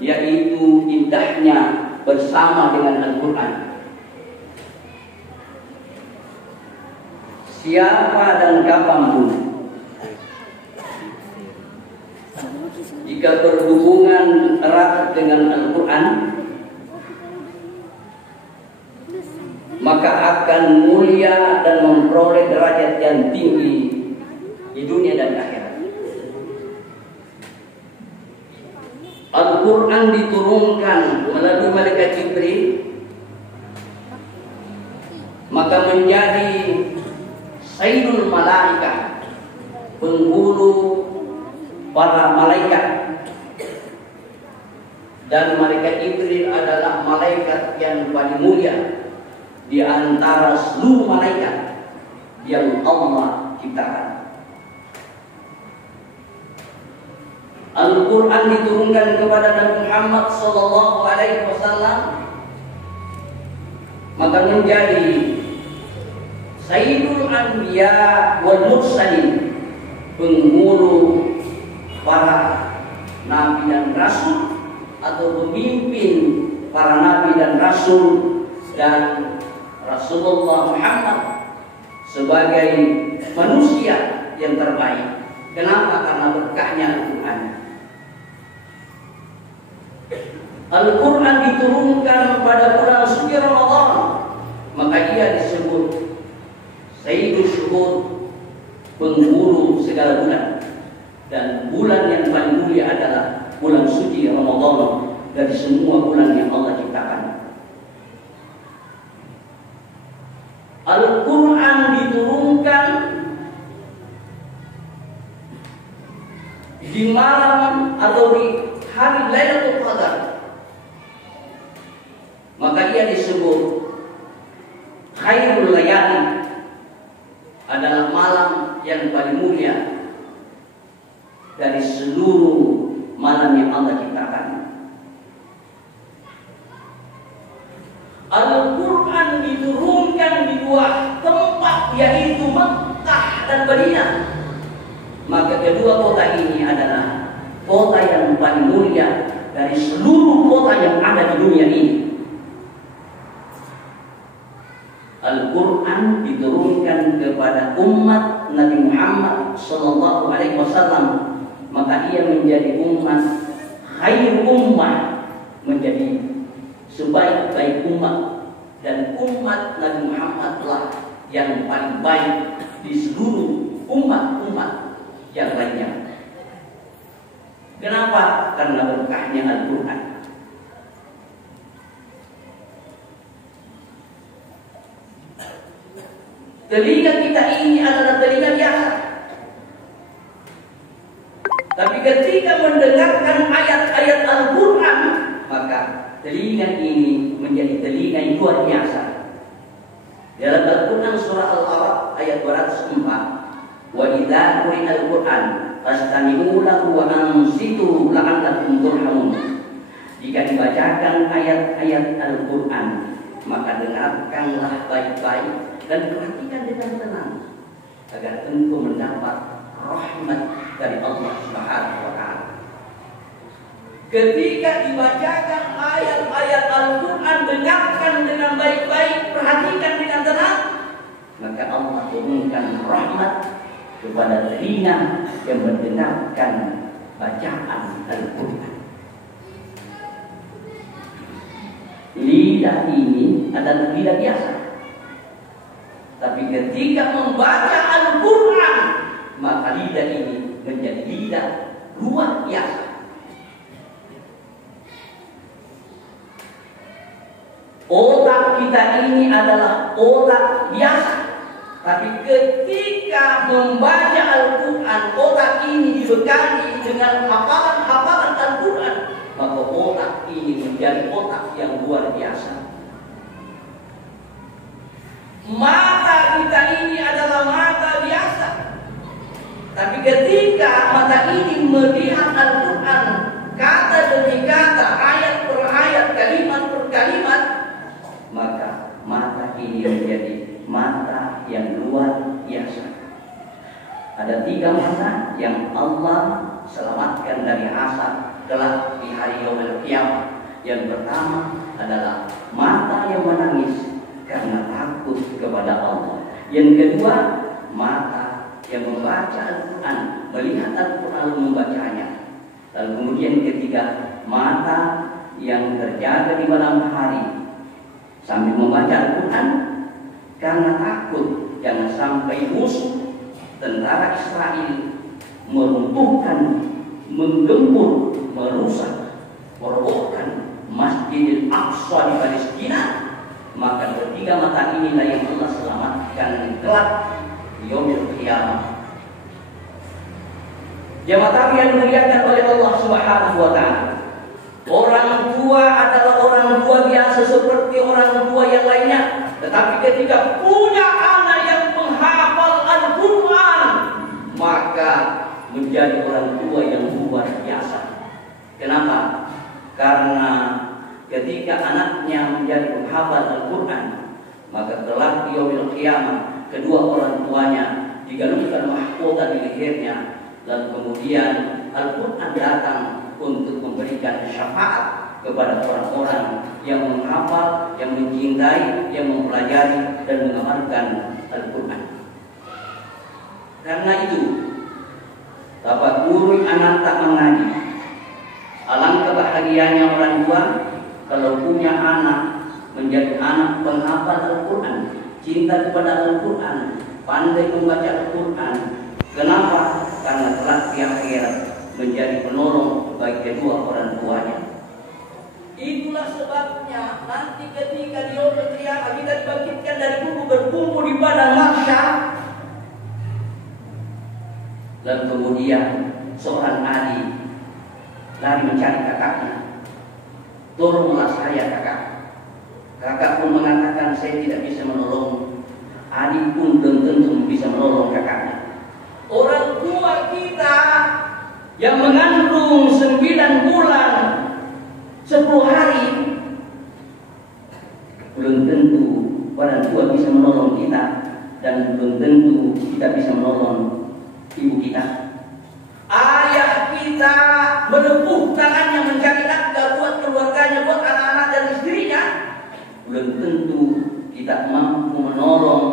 yaitu indahnya bersama dengan Al-Quran. Siapa dan kapanpun jika berhubungan erat dengan Al-Quran, maka akan mulia dan memperoleh derajat yang tinggi di dunia dan akhirat. Al-Quran diturunkan melalui malaikat Jibril, maka menjadi Sayyidul Malaikah, penghulu para malaikat. Dan malaikat Jibril adalah malaikat yang paling mulia di antara seluruh malaikat yang Allah ciptakan. Al-Quran diturunkan kepada Nabi Muhammad SAW, maka menjadi Sayyidul Anbiya wal Mursalin, penghulu para nabi dan rasul, atau pemimpin para nabi dan rasul, dan Rasulullah Muhammad sebagai manusia yang terbaik. Kenapa? Karena berkahnya Al-Quran. Al-Quran diturunkan pada bulan suci Ramadan, maka ia disebut Sayyidul Syuhur, penghulu segala bulan. Dan bulan yang paling mulia adalah bulan suci Ramadan dari semua bulan yang Allah ciptakan. Al-Quran diturunkan di malam atau di hari Lailatul Qadar, maka ia disebut Khairul Layali, adalah malam yang paling mulia dari seluruh malam yang Allah ciptakan. Al-Quran diturunkan di dua tempat, yaitu Makkah dan Madinah. Maka kedua kota ini adalah kota yang paling mulia dari seluruh kota yang ada di dunia ini. Al-Quran diturunkan kepada umat Nabi Muhammad SAW, maka ia menjadi umat khair ummah, menjadi sebaik-baik umat, dan umat Nabi Muhammad lah yang paling baik di seluruh umat-umat yang lainnya. Kenapa? Karena berkahnya Al-Quran. Telinga kita ini adalah telinga biasa, tapi ketika mendengarkan ayat-ayat Al-Quran, maka telinga ini menjadi telinga yang luar biasa. Dalam Al-Quran surah Al-Araf ayat 204, wa idza quri'a al-Quran fastami'u lahu wa ansitu la'allakum turhamun. Jika dibacakan ayat-ayat Al-Quran, maka dengarkanlah baik-baik dan perhatikan dengan tenang, agar tentu mendapat rahmat dari Allah Subhanahu wa Ta'ala. Ketika dibacakan ayat-ayat Al-Quran, dengarkan dengan baik-baik, perhatikan dengan tenang, maka Allah turunkan rahmat kepada telinga yang mendengarkan bacaan Al-Quran. Lidah ini adalah lidah biasa, tapi ketika membaca Al-Quran, maka lidah ini menjadi lidah luar biasa. Otak kita ini adalah otak biasa, tapi ketika membaca Al-Quran, otak ini dibekali dengan hafalan-hafalan Al-Quran, maka otak ini menjadi otak yang luar biasa. Mata kita ini adalah mata biasa, tapi ketika mata ini melihat Al-Quran, kata demi kata, ayat per ayat, kalimat per kalimat, maka mata ini menjadi mata yang luar biasa. Ada 3 mata yang Allah selamatkan dari azab kelak di hari yaumil qiyamah. Yang pertama adalah mata yang menangis karena takut kepada Allah. Yang kedua, mata yang membaca Al-Quran, melihat Al-Quran lalu membacanya. Lalu kemudian ketiga, mata yang terjaga di malam hari sambil membaca Al-Quran karena takut jangan sampai musuh tentara Israel meruntuhkan, menggempur, merusak, merobohkan Masjidil Aqsa di Palestina. Maka ketiga mata inilah yang Allah selamatkan kelak yaumil qiyamah. Jemaah yang dimuliakan oleh Allah Subhanahu wa taala. Orang tua adalah orang tua biasa seperti orang tua yang lainnya, tetapi ketika punya anak yang menghafal Al-Qur'an, maka menjadi orang tua yang luar biasa. Kenapa? Karena ketika anaknya menjadi penghafal Al-Quran, maka kelak di yaumil qiyamah kedua orang tuanya digalungkan mahkota di lehernya, lalu kemudian Al-Quran datang untuk memberikan syafaat kepada orang-orang yang menghafal, yang mencintai, yang mempelajari dan mengamalkan Al-Quran. Karena itu, bapak guru anak tak mengaji. Alangkah bahagianya orang tua kalau punya anak menjadi anak penghafal Al-Quran, cinta kepada Al-Quran, pandai membaca Al-Quran. Kenapa? Karena kelak di akhirat menjadi penolong bagi kedua orang tuanya. Itulah sebabnya nanti ketika di yaumil qiyamah kita dibangkitkan dari kubur, berkumpul di padang mahsyar, dan kemudian seorang adik lari mencari kakaknya. Tolonglah saya kakak. Kakak pun mengatakan saya tidak bisa menolong. Adik pun belum tentu bisa menolong kakaknya. Orang tua kita yang mengandung 9 bulan 10 hari belum tentu orang tua bisa menolong kita, dan belum tentu kita bisa menolong ibu kita. Ayah kita menempuh tangannya mencari nafkah buat keluarganya, buat anak-anak dan istrinya. Belum tentu kita mampu menolong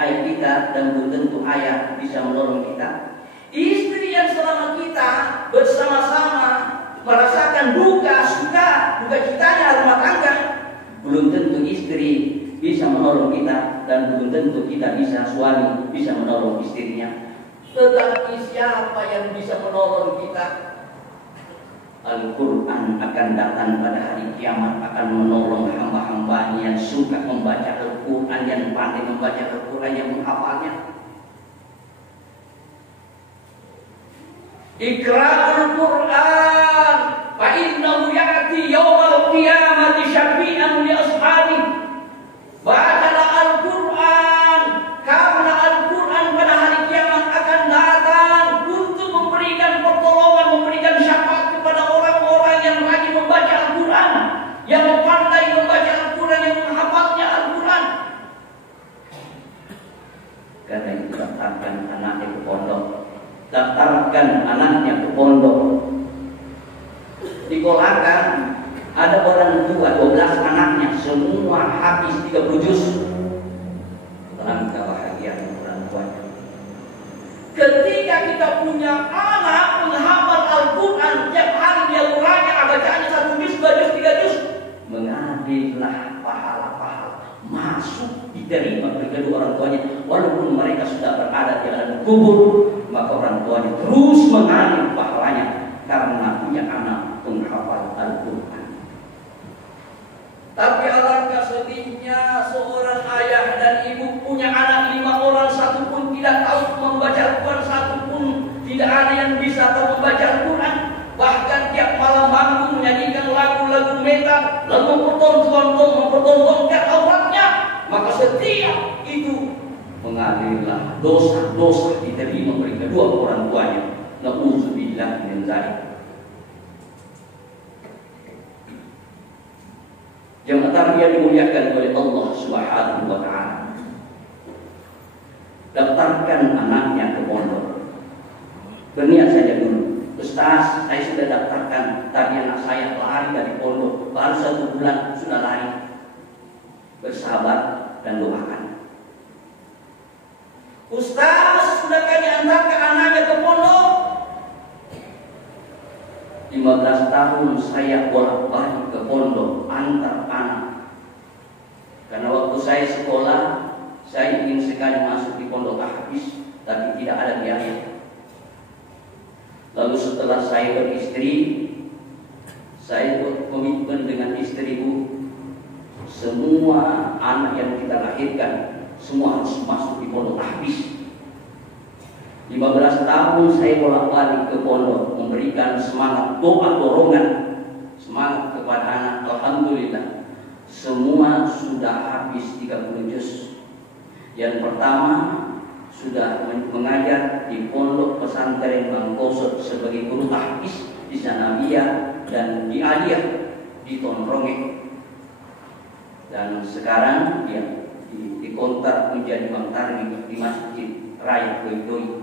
ayah kita, dan belum tentu ayah bisa menolong kita. Istri yang selama kita bersama-sama merasakan duka citanya rumah tangga, belum tentu istri bisa menolong kita, dan belum tentu kita suami bisa menolong istrinya. Tetapi siapa yang bisa menolong kita? Al-Quran akan datang pada hari kiamat, akan menolong hamba-hambanya yang suka membaca Al-Quran, yang pandai membaca Al-Quran, yang menghafalnya. Iqra'ul Quran fa innahu ya'ti yawmal qiyamati syafi'an li ashabihi. Bacalah Al-Quran, karena Al-Quran pada hari kiamat akan datang untuk memberikan pertolongan, memberikan syafaat kepada orang-orang yang rajin membaca Al-Quran, yang pandai membaca Al-Quran, yang menghafalnya Al-Quran. Karena itu daftarkan anaknya ke pondok. Daftarkan anaknya ke pondok. Di Kolaka ada orang tua 12 anaknya semua habis 30 juz. Alangkah bahagia orang tuanya. Ketika kita punya anak menghafal Al-Quran, tiap hari dia murajaah bacaannya 1 juz, 2 juz, 3 juz, mengambillah pahala-pahala, masuk diterima oleh kedua orang tuanya, walaupun mereka sudah berada di alam kubur, maka orang tuanya terus mengambil pahalanya karena punya anak penghafal Al-Quran. Tapi alangkah sedihnya seorang ayah dan ibu punya anak 5 orang, satu pun tidak tahu membaca Al-Quran, satu pun tidak ada yang bisa tahu membaca Al-Quran. Bahkan tiap malam bangun menyanyikan lagu-lagu metal, lalu mempertontonkan auratnya. Maka setiap itu mengalirlah dosa-dosa diterima oleh kedua orang tuanya. Na'udzubillah min dzalik. Jemaah tarbiyah dimuliakan oleh Allah Subhanahu wa taala. Daftarkan anaknya ke pondok. Berniat saja dulu. Ustaz, saya sudah daftarkan, tapi lari dari pondok, baru 1 bulan sudah lari. Bersabar dan doakan. Ustaz, sudah kami antarkan anaknya ke pondok. 15 tahun saya bolak-balik ke pondok antar anak. Karena waktu saya sekolah, saya ingin sekali masuk di pondok tahfiz, tapi tidak ada biaya. Lalu setelah saya beristri, saya komitmen dengan istriku, semua anak yang kita lahirkan semua harus masuk di pondok tahfiz. 15 tahun saya bolak-balik ke pondok, memberikan semangat, doa, dorongan, semangat kepada anak. Alhamdulillah, semua sudah habis 30 juz. Yang pertama sudah mengajar di pondok pesantren Bang Kosot sebagai guru tahfiz di Sanabiyah dan di Aliyah di Tonronge. Dan sekarang dia dikontrak menjadi Bang Tarwi di Masjid Raya Doi.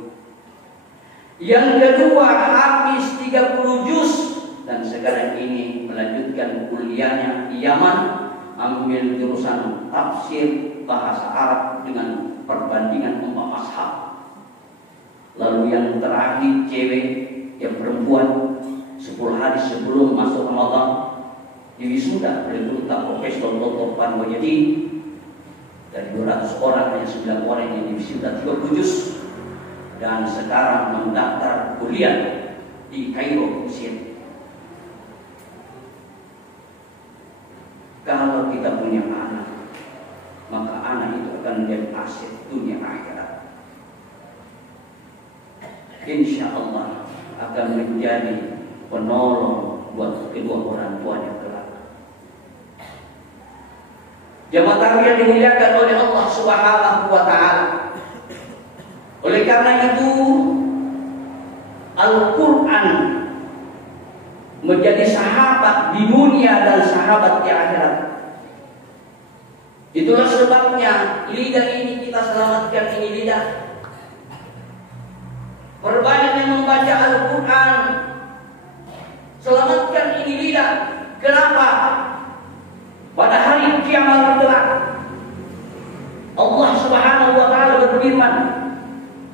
Yang kedua habis 30 juz dan sekarang ini melanjutkan kuliahnya di Yaman, ambil jurusan tafsir bahasa Arab dengan perbandingan 4 mazhab. Lalu yang terakhir cewek, yang perempuan, 10 hari sebelum masuk Ramadan diwisuda oleh Duta Profesor Dr. Pan Boyadi. Dari 200 orang hanya 9 orang yang diwisuda 30 juz dan sekarang mendaftar kuliah di Kairo, Mesir. Kalau kita punya anak, maka anak itu akan menjadi aset dunia akhirat. Insya Allah akan menjadi penolong buat kedua orang tuanya kelak. Jamaah yang dimuliakan oleh Allah Subhanahu wa Ta'ala. Oleh karena itu, Al-Quran menjadi sahabat di dunia dan sahabat di akhirat. Itulah sebabnya lidah ini kita selamatkan, ini lidah. Perbanyak yang membaca Al-Quran, selamatkan ini lidah. Kenapa? Pada hari kiamat kelak Allah Subhanahu wa Ta'ala berfirman,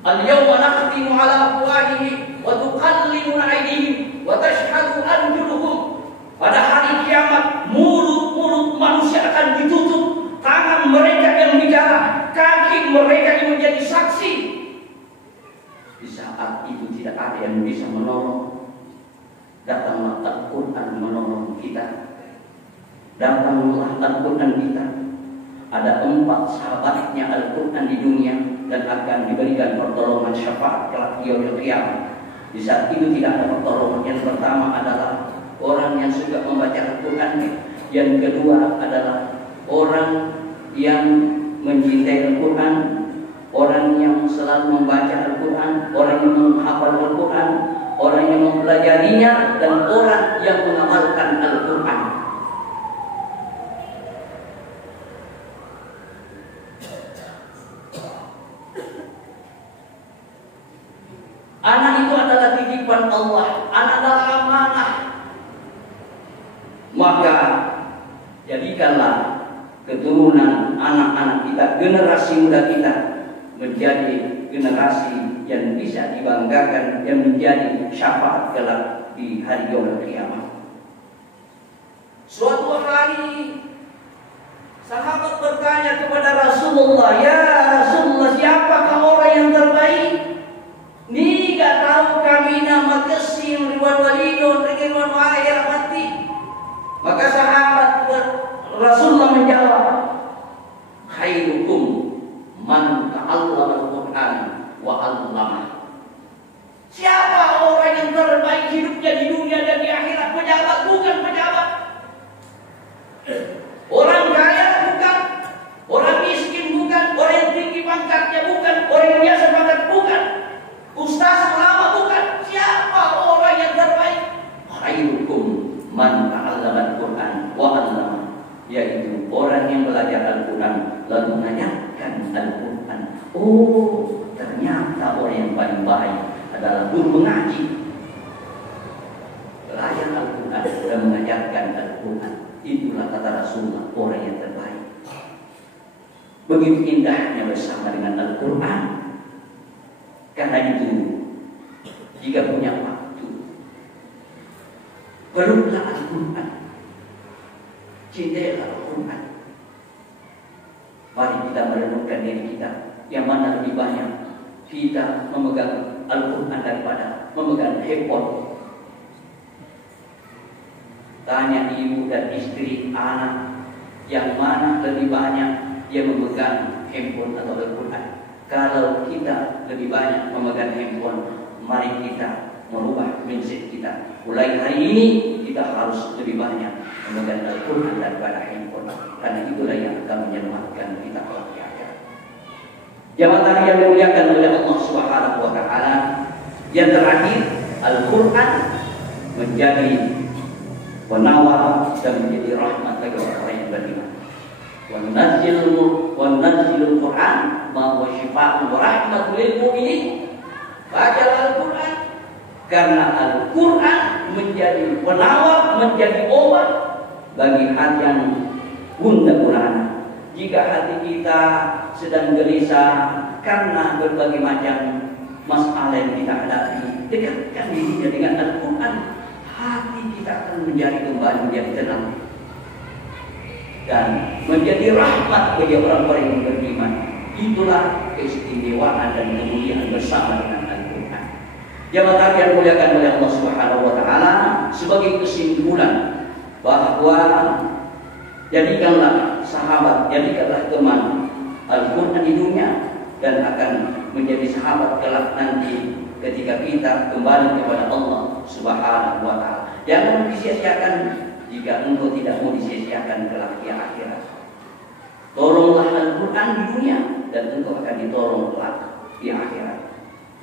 "Al-yawma nakhtimu 'ala afwahihim wa tukallimuna aydihim wa tashhadu arjuluhum." Pada hari kiamat mulut-mulut manusia akan ditutup, tangan mereka yang bicara, kaki mereka yang menjadi saksi. Di saat itu tidak ada yang bisa menolong. Datanglah Al-Quran menolong kita. Datanglah Al-Quran kita. Ada 4 sahabatnya Al-Quran di dunia dan akan diberikan pertolongan syafaat kelak yaumil qiyamah. Di saat itu tidak ada pertolongan. Yang pertama adalah orang yang suka membaca Al-Quran. Yang kedua adalah orang yang mencintai Al-Quran, orang yang selalu membaca Al-Quran, orang yang menghafal Al-Quran, orang yang mempelajarinya, dan orang yang mengamalkan Al-Quran. Anak itu adalah titipan Allah, anak adalah amanah. Maka jadikanlah keturunan anak-anak kita, generasi muda kita menjadi generasi yang bisa dibanggakan, yang menjadi syafaat kelak di hari yaumul qiyamah. Suatu hari sahabat bertanya kepada Rasulullah, "Ya Rasulullah, siapakah orang yang terbaik?" Ni gak tahu kami nama kesim ribuan walidun ribuan wahai mati. Maka sahabat Rasulullah menjawab, "Khairukum man ta'allama al-Quran wa 'allamah." Siapa orang yang terbaik hidupnya di dunia dan di akhirat? Pejabat bukan pejabat. Orang kaya bukan. Orang miskin bukan. Orang yang tinggi pangkatnya bukan. Orang yang biasa pangkat bukan. Ustaz ulama bukan. Siapa orang yang terbaik? Khairukum man ta'allama al-Quran wa 'allamah, yaitu orang yang belajar Al-Quran lalu mengajarkan Al-Quran. Oh, ternyata orang yang paling baik adalah guru mengaji, belajar Al-Quran dan mengajarkan Al-Quran. Itulah kata Rasulullah, orang yang terbaik. Begitu indahnya bersama dengan Al-Quran. Karena itu, jika punya waktu, peluklah Al-Quran, cintailah Al-Quran. Mari kita merenungkan diri kita, yang mana lebih banyak kita memegang Al-Quran daripada memegang handphone. Tanya ibu dan istri, anak, yang mana lebih banyak dia memegang handphone atau Al-Quran. Kalau kita lebih banyak memegang handphone, mari kita merubah mindset kita. Mulai hari ini kita harus lebih banyak memegang Al-Quran daripada handphone, karena itulah yang akan menyelamatkan kita kelak di akhirat. Jamaah yang dimuliakan oleh Allah Subhanahu wa taala, yang terakhir, Al-Quran menjadi penawar dan menjadi rahmat bagi orang yang beriman. Wa nazzilul Quran ma huwa syifaa'un wa rahmatun lil mu'minin. Baca Al-Quran, karena Al-Quran menjadi penawar, menjadi obat bagi hati yang gundah gulana. Jika hati kita sedang gelisah karena berbagai macam masalah yang kita hadapi, dekatkan dirinya dengan Al-Quran. Hati kita akan menjadi kembali menjadi tenang dan menjadi rahmat bagi orang-orang yang beriman. Itulah keistimewaan dan kemuliaan bersama dengan Al-Quran. Jamaah yang dimuliakan oleh Allah Subhanahu wa taala, sebagai kesimpulan bahwa jadikanlah sahabat, jadikanlah teman Al-Quran di dunia, dan akan menjadi sahabat kelak nanti ketika kita kembali kepada Allah Subhanahu wa taala. Jangan disia-siakan jika engkau tidak mau disia-siakan kelak di akhirat. Tolonglah Al-Quran di dunia dan engkau akan ditolong kelak di akhirat.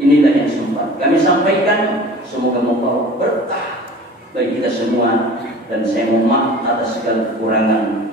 Inilah yang sempat kami sampaikan. Semoga membawa berkah bagi kita semua, dan saya mohon maaf atas segala kekurangan.